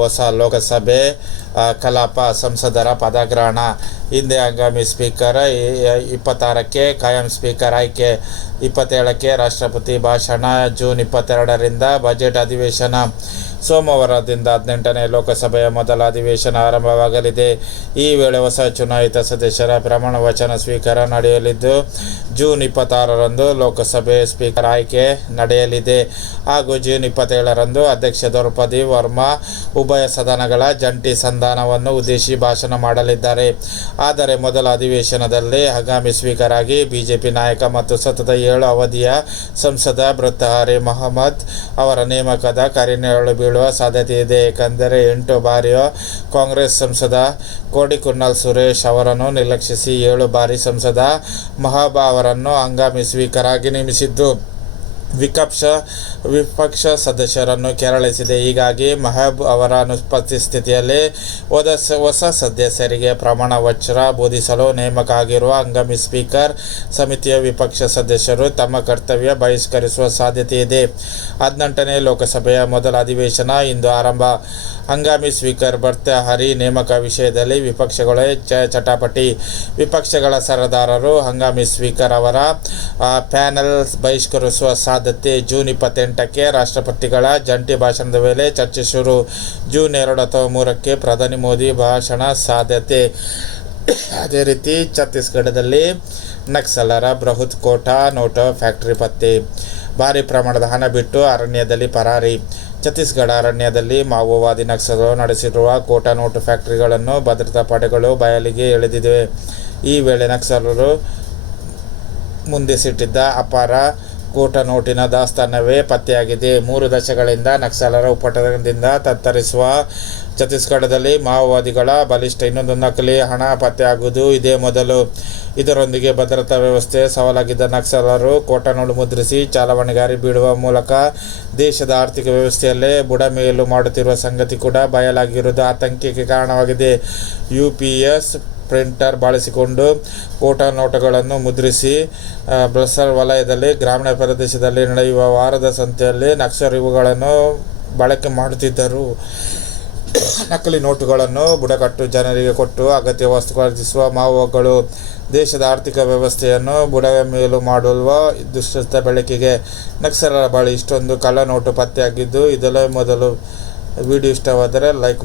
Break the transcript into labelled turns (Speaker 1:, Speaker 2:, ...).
Speaker 1: ಹೊಸ ಲೋಕಸಭೆ ಕಲಾಪ ಸಂಸದರ ಪದಗ್ರಹಣ. ಹಿಂದೆ ಹಂಗಾಮಿ ಸ್ಪೀಕರ್ ಇಪ್ಪತ್ತಾರಕ್ಕೆ ಕಾಯಂ ಸ್ಪೀಕರ್ ಆಯ್ಕೆ. ಇಪ್ಪತ್ತೇಳಕ್ಕೆ ರಾಷ್ಟ್ರಪತಿ ಭಾಷಣ, ಜೂನ್ ಇಪ್ಪತ್ತೆರಡರಿಂದ ಬಜೆಟ್ ಅಧಿವೇಶನ. ಸೋಮವಾರದಿಂದ ಹದಿನೆಂಟನೇ ಲೋಕಸಭೆಯ ಮೊದಲ ಅಧಿವೇಶನ ಆರಂಭವಾಗಲಿದೆ. ಈ ವೇಳೆ ಹೊಸ ಚುನಾಯಿತ ಸದಸ್ಯರ ಪ್ರಮಾಣ ವಚನ ಸ್ವೀಕಾರ ನಡೆಯಲಿದ್ದು, ಜೂನ್ ಇಪ್ಪತ್ತಾರರಂದು ಲೋಕಸಭೆ ಸ್ಪೀಕರ್ ಆಯ್ಕೆ ನಡೆಯಲಿದೆ. ಹಾಗೂ ಜೂನ್ ಇಪ್ಪತ್ತೇಳರಂದು ಅಧ್ಯಕ್ಷ ದ್ರೌಪದಿ ವರ್ಮಾ ಉಭಯ ಸದನಗಳ ಜಂಟಿ ಸಂಧಾನವನ್ನು ಉದ್ದೇಶಿ ಭಾಷಣ ಮಾಡಲಿದ್ದಾರೆ. ಆದರೆ ಮೊದಲ ಅಧಿವೇಶನದಲ್ಲಿ ಹಂಗಾಮಿ ಸ್ಪೀಕರ್ ಆಗಿ ಬಿಜೆಪಿ ನಾಯಕ ಮತ್ತು ಸತತ ಏಳು ಅವಧಿಯ ಸಂಸದ ಬೃತ್ತಹಾರಿ ಮೊಹಮ್ಮದ್ ಅವರ ನೇಮಕದ ಕಾರ್ಯನಿರಳು ಬೀಳುವ ಸಾಧ್ಯತೆ ಇದೆ. ಏಕೆಂದರೆ ಎಂಟು ಬಾರಿಯ ಕಾಂಗ್ರೆಸ್ ಸಂಸದ ಕೋಡಿಕುನ್ನಲ್ ಸುರೇಶ್ ಅವರನ್ನು ನಿರ್ಲಕ್ಷಿಸಿ ಏಳು ಬಾರಿ ಸಂಸದ ಮಹಾಬಾ ಅವರನ್ನು ಹಂಗಾಮಿ ಸ್ಪೀಕರ್ ಆಗಿ ನೇಮಿಸಿದ್ದು. ವಿಪಕ್ಷ ವಿಪಕ್ಷ ಸದಸ್ಯರನ್ನು ಕೆರಳಿಸಿದೆ. ಹೀಗಾಗಿ ಮಹಬ್ ಅವರ ಅನುಪಸ್ಥಿತಿಯಲ್ಲಿ ಹೊಸ ಹೊಸ ಸದಸ್ಯರಿಗೆ ಪ್ರಮಾಣ ವಚನ ಬೋಧಿಸಲು ನೇಮಕ ಆಗಿರುವ ಹಂಗಾಮಿ ಸ್ಪೀಕರ್ ಸಮಿತಿಯ ವಿಪಕ್ಷ ಸದಸ್ಯರು ತಮ್ಮ ಕರ್ತವ್ಯ ಬಹಿಷ್ಕರಿಸುವ ಸಾಧ್ಯತೆ ಇದೆ. ಹದಿನೆಂಟನೇ ಲೋಕಸಭೆಯ ಮೊದಲ ಅಧಿವೇಶನ ಇಂದು ಆರಂಭ. ಹಂಗಾಮಿ ಸ್ಪೀಕರ್ ಭರ್ತಾಹರಿ ನೇಮಕ ವಿಷಯದಲ್ಲಿ ವಿಪಕ್ಷಗಳೇ ಚಟಾಪಟಿ. ವಿಪಕ್ಷಗಳ ಸರದಾರರು ಹಂಗಾಮಿ ಸ್ಪೀಕರ್ ಅವರ ಪ್ಯಾನೆಲ್ ಬಹಿಷ್ಕರಿಸುವ ಸಾಧ್ಯತೆ ಜೂನ್ ಇಪ್ಪತ್ತೆಂಟಕ್ಕೆ ರಾಷ್ಟ್ರಪತಿಗಳ ಜಂಟಿ ಭಾಷಣದ ವೇಳೆ ಚರ್ಚೆ ಶುರು. ಜೂನ್ ಎರಡು ಅಥವಾ ಮೂರಕ್ಕೆ ಪ್ರಧಾನಿ ಮೋದಿ ಭಾಷಣ ಸಾಧ್ಯತೆ. ಅದೇ ರೀತಿ ಛತ್ತೀಸ್ಗಢದಲ್ಲಿ ನಕ್ಸಲರ ಬೃಹತ್ ಕೋಟಾ ನೋಟೋ ಫ್ಯಾಕ್ಟರಿ ಪತ್ತೆ. ಭಾರಿ ಪ್ರಮಾಣದ ಹಣ ಬಿಟ್ಟು ಅರಣ್ಯದಲ್ಲಿ ಪರಾರಿ. ಛತ್ತೀಸ್ಗಢ ಅರಣ್ಯದಲ್ಲಿ ಮಾವೋವಾದಿ ನಕ್ಸಲರು ನಡೆಸಿರುವ ಕೋಟಾ ನೋಟು ಫ್ಯಾಕ್ಟರಿಗಳನ್ನು ಭದ್ರತಾ ಪಡೆಗಳು ಬಯಲಿಗೆ ಎಳೆದಿವೆ. ಈ ವೇಳೆ ನಕ್ಸಲರು ಮುಂದೆ ಸಿಟ್ಟಿದ್ದ ಅಪಾರ ಕೂಟ ನೋಟಿನ ದಾಸ್ತಾನವೇ ಪತ್ತೆಯಾಗಿದೆ. ಮೂರು ದಶಕಗಳಿಂದ ನಕ್ಸಲರ ಉಪಟದಿಂದ ತತ್ತರಿಸುವ ಛತ್ತೀಸ್ಗಢದಲ್ಲಿ ಮಾವೋವಾದಿಗಳ ಬಲಿಷ್ಠ ಇನ್ನೊಂದು ನಕಲಿ ಹಣ ಪತ್ತೆಯಾಗುವುದು ಇದೇ ಮೊದಲು. ಇದರೊಂದಿಗೆ ಭದ್ರತಾ ವ್ಯವಸ್ಥೆ ಸವಾಲಾಗಿದ್ದ ನಕ್ಸಲರು ಕೋಟನೋಡು ಮುದ್ರಿಸಿ ಚಾಲವಣೆಗಾರಿ ಬೀಳುವ ಮೂಲಕ ದೇಶದ ಆರ್ಥಿಕ ವ್ಯವಸ್ಥೆಯಲ್ಲೇ ಬುಡಮೇಲು ಮಾಡುತ್ತಿರುವ ಸಂಗತಿ ಕೂಡ ಬಯಲಾಗಿರುವುದು ಆತಂಕಕ್ಕೆ ಕಾರಣವಾಗಿದೆ. ಯು ಪಿ ಎಸ್ ಪ್ರಿಂಟರ್ ಬಳಸಿಕೊಂಡು ಕೋಟಾ ನೋಟಗಳನ್ನು ಮುದ್ರಿಸಿ ಬ್ರಸಲ್ ವಲಯದಲ್ಲಿ, ಗ್ರಾಮೀಣ ಪ್ರದೇಶದಲ್ಲಿ ನಡೆಯುವ ವಾರದ ಸಂತೆಯಲ್ಲಿ ನಕ್ಸಲ್ ಇವುಗಳನ್ನು ಬಳಕೆ ಮಾಡುತ್ತಿದ್ದರು. ನಕಲಿ ನೋಟುಗಳನ್ನು ಬುಡಕಟ್ಟು ಜನರಿಗೆ ಕೊಟ್ಟು ಅಗತ್ಯ ವಸ್ತು ಖರೀದಿಸುವ ಮಾವೋಗಳು ದೇಶದ ಆರ್ಥಿಕ ವ್ಯವಸ್ಥೆಯನ್ನು ಬುಡಮೇಲು ಮಾಡುವ ದುಷ್ಟತ ಬೆಳಕಿಗೆ ನಕ್ಸಲರ ಬಳಿ ಇಷ್ಟೊಂದು ಕಳ್ಳ ನೋಟು ಪತ್ತೆಯಾಗಿದ್ದು ಇದೆಲ್ಲ ಮೊದಲು ವಿಡಿಯೋ ಇಷ್ಟವಾದರೆ ಲೈಕ್